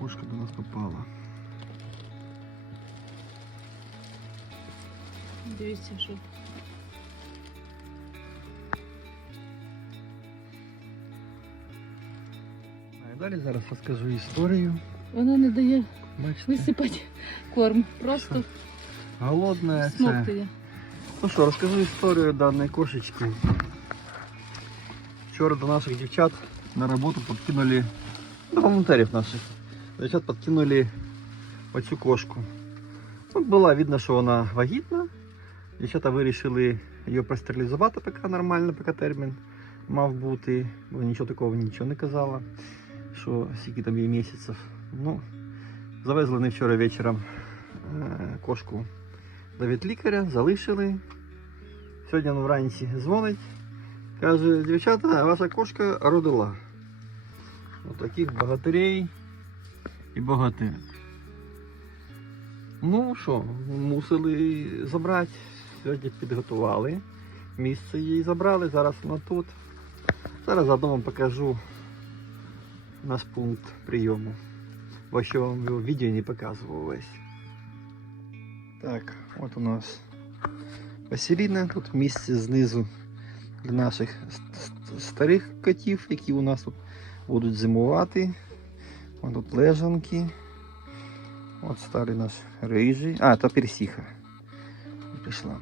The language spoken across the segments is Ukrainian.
кошка до нас попала. Дивіться, що. А я далі зараз розкажу історію. Вона не дає Бачите? висипати корм. Просто Голодна це. смоктує. Ну що, розкажу історію даної кошечки. Вчора до наших дівчат на роботу подкинули, волонтерів наших, дівчат подкинули оцю кошку. От було видно, що вона вагітна. Дівчата вирішили її простерилізувати, поки нормально, поки термін мав бути, бо нічого такого нічого не казала, що скільки там їй місяців. Ну, завезли вони вчора вечором е, кошку до ветлікаря, залишили. Сьогодні вранці дзвонить. Каже, дівчата, ваша кошка родила. Отаких богатирей і богатирок. Ну що, мусили забрати. Сьогодні підготували. Місце їй забрали, зараз вона тут. Зараз заодно вам покажу наш пункт прийому. Бо що вам його відео не показував весь. Так, от у нас Василіна. Тут місце знизу для наших ст- ст- старих котів, які у нас тут будуть зимувати. Ось тут лежанки. От старий наш рижий. А, та персіха. Пішла.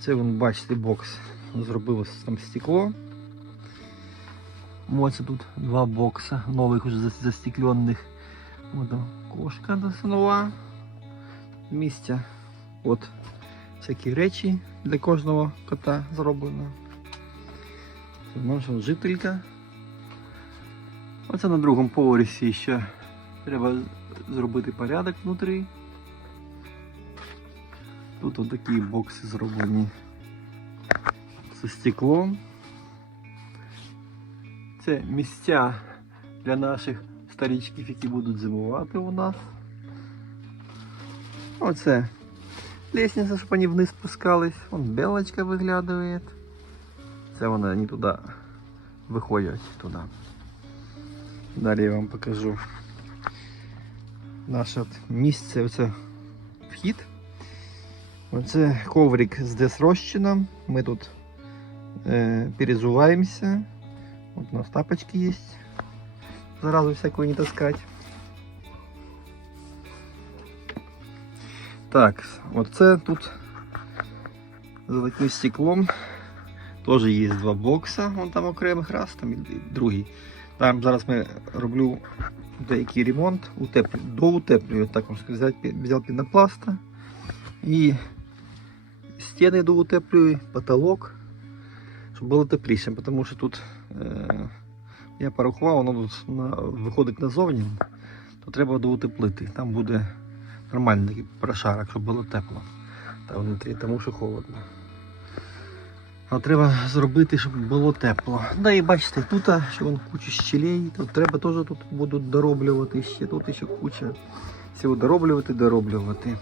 Це вон, бачите, бокс. Зробилось там стекло. Ось тут два бокса нових уже застеклених. Ось кошка нова місця. От всякі речі для кожного кота зроблено. Наша жителька. Оце на другому поверсі ще треба зробити порядок внутрі. Тут отакі бокси зроблені зі стеклом. Це місця для наших старічків, які будуть зимувати у нас. Оце лестниця, щоб вони вниз спускались. Вон белочка виглядає. Це вони не туди виходять туди. Далі я вам покажу наше місце, оце вхід. Оце коврик з десрощином. Ми тут е, перезуваємося. От у нас тапочки є. Заразу всякую не таскать. Так, оце тут за таким стеклом теж є два бокса, вон там окремих раз, там і другий. Там зараз ми роблю деякий ремонт, утеплю, доутеплюю, так вам сказати, взяв пінопласта і стіни доутеплюю, потолок, щоб було тепліше, тому що тут е, я порахував, воно тут на, виходить назовні, то треба доутеплити. Там буде нормальний прошарок, щоб було тепло. Та внутрі, тому що холодно. А треба зробити, щоб було тепло. Да і бачите, тут що вон куча щелей, тут треба теж тут будуть дороблювати ще, тут ще куча. Всього дороблювати, дороблювати.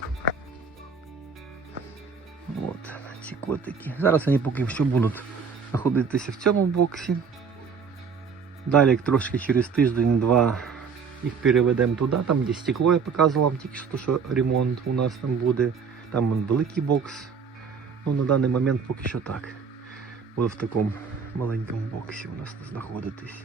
От, ці котики. Зараз вони поки що будуть знаходитися в цьому боксі. Далі трошки через тиждень-два їх переведемо туди, там де стекло я показував вам тільки що, що ремонт у нас там буде. Там великий бокс. Ну, на даний момент поки що так буде в такому маленькому боксі у нас знаходитись.